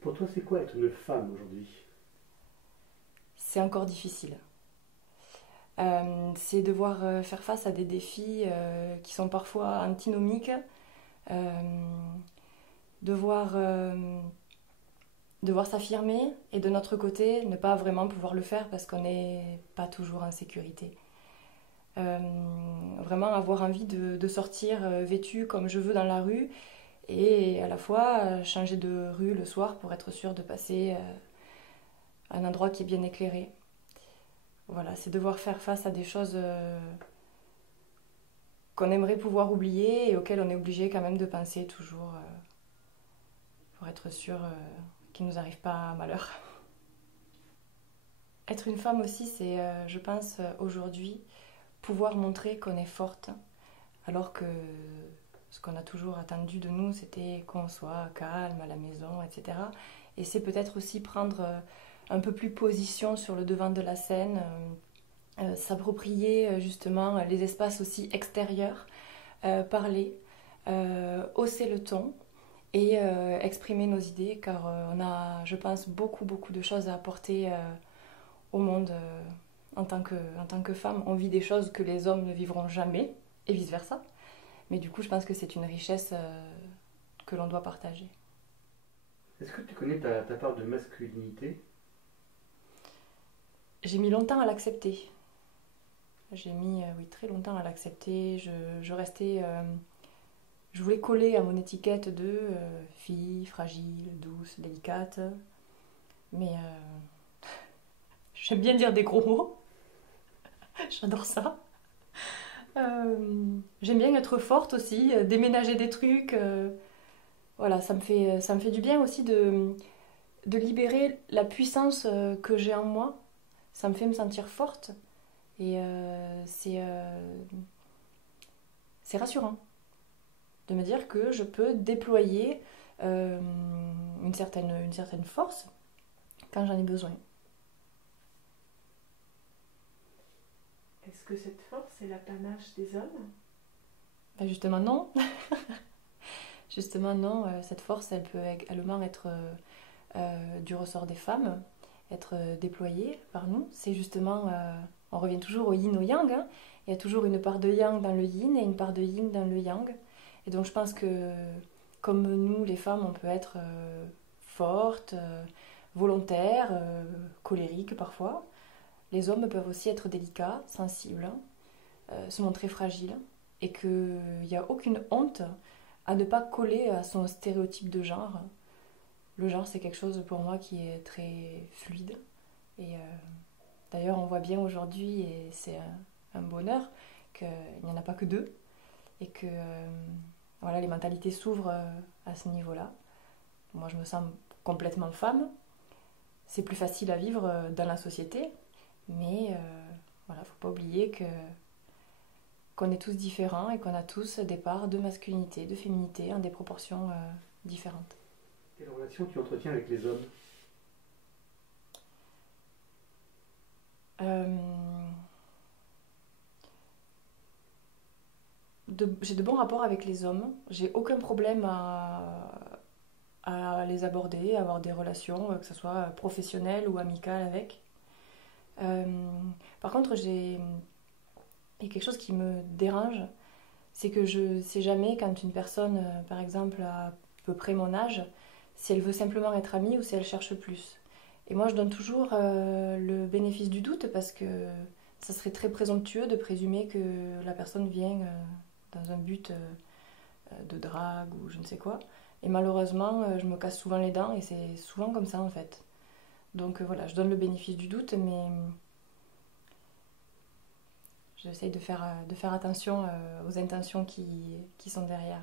Pour toi, c'est quoi être une femme aujourd'hui? C'est encore difficile. C'est devoir faire face à des défis qui sont parfois antinomiques, euh, devoir, devoir s'affirmer et de notre côté ne pas vraiment pouvoir le faire parce qu'on n'est pas toujours en sécurité. Euh, Vraiment avoir envie de sortir vêtue comme je veux dans la rue et à la fois changer de rue le soir pour être sûr de passer à un endroit qui est bien éclairé. Voilà, c'est devoir faire face à des choses qu'on aimerait pouvoir oublier et auxquelles on est obligé quand même de penser toujours pour être sûr qu'il ne nous arrive pas malheur. Être une femme aussi, c'est, je pense, aujourd'hui, pouvoir montrer qu'on est forte, alors que ce qu'on a toujours attendu de nous, c'était qu'on soit calme à la maison, etc. Et c'est peut-être aussi prendre un peu plus position sur le devant de la scène, s'approprier justement les espaces aussi extérieurs, parler, hausser le ton et exprimer nos idées car on a, je pense, beaucoup de choses à apporter au monde en tant que femme. On vit des choses que les hommes ne vivront jamais et vice-versa. Mais du coup, je pense que c'est une richesse que l'on doit partager. Est-ce que tu connais ta part de masculinité? J'ai mis longtemps à l'accepter. J'ai mis oui, très longtemps à l'accepter. Je restais. Je voulais coller à mon étiquette de fille fragile, douce, délicate. Mais j'aime bien dire des gros mots. J'adore ça. J'aime bien être forte aussi, déménager des trucs. Voilà, ça me fait du bien aussi de libérer la puissance que j'ai en moi. Ça me fait me sentir forte et c'est rassurant de me dire que je peux déployer euh, une certaine force quand j'en ai besoin. Est-ce que cette force est l'apanage des hommes? Ben justement non, justement non, cette force elle peut également être du ressort des femmes, être déployée par nous. C'est justement, on revient toujours au yin, au yang, hein. Il y a toujours une part de yang dans le yin et une part de yin dans le yang. Et donc je pense que comme nous, les femmes, on peut être fortes, volontaires, colériques parfois. Les hommes peuvent aussi être délicats, sensibles, se montrer fragiles. Et qu'il n'y a aucune honte à ne pas coller à son stéréotype de genre. Le genre, c'est quelque chose pour moi qui est très fluide. Et d'ailleurs, on voit bien aujourd'hui, et c'est un bonheur, qu'il n'y en a pas que deux. Et que voilà, les mentalités s'ouvrent à ce niveau-là. Moi, je me sens complètement femme. C'est plus facile à vivre dans la société. Mais voilà, faut pas oublier que qu'on est tous différents et qu'on a tous des parts de masculinité, de féminité, en des proportions différentes. Quelle relation tu entretiens avec les hommes? Euh, j'ai de bons rapports avec les hommes. J'ai aucun problème à les aborder, à avoir des relations, que ce soit professionnelles ou amicales avec. Euh, Par contre, il y a quelque chose qui me dérange, c'est que je ne sais jamais quand une personne, par exemple, a à peu près mon âge, si elle veut simplement être amie ou si elle cherche plus. Et moi, je donne toujours le bénéfice du doute parce que ça serait très présomptueux de présumer que la personne vient dans un but de drague ou je ne sais quoi. Et malheureusement, je me casse souvent les dents et c'est souvent comme ça en fait. Donc voilà, je donne le bénéfice du doute, mais j'essaye de faire attention aux intentions qui sont derrière.